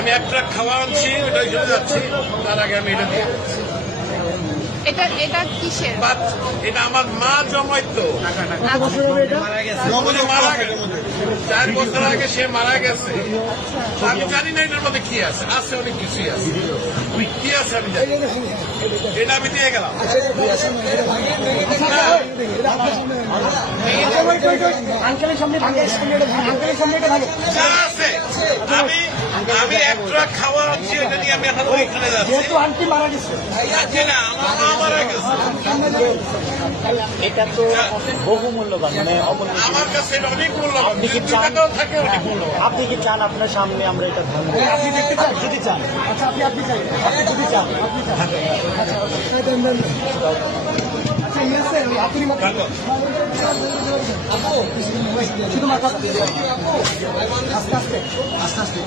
আমি এক ট্রাক খাওয়া আনছি, ওটা চলে যাচ্ছি, তার আগে আমি এটা দিয়ে এটা কিসের? এটা আমার মা জমাইতো, মারা গেছে 4 বছর আগে, সে মারা গেছে। আমি জানি না এটার মধ্যে কি আছে, আছে অনেক কিছুই আছে, কি আছে আমি জানি। এটা আমি দিয়ে গেলাম। যা আছে আমি এক ট্রাক খাওয়া আনছি, এটা নিয়ে আমি এখন ওইখানে যাচ্ছি। আন্টি মারা গেছে, না, আমার মা মারা গেছে। এটা তো বহু মূল্যবান, মানে আমার কাছে এটা অনেক মূল্যবান, টাকাও থাকে অনেক মূল্যবান। আপনি কি চান আপনার সামনে আমরা এটা ধারণ করি? আপনি দেখতে চান? যদি চান, আচ্ছা আপনি চাই, আপনি যদি চান, আপনি চান, আচ্ছা ইয়ে আছে আপনি শুধু মাথা আস্তে আস্তে আস্তে আস্তে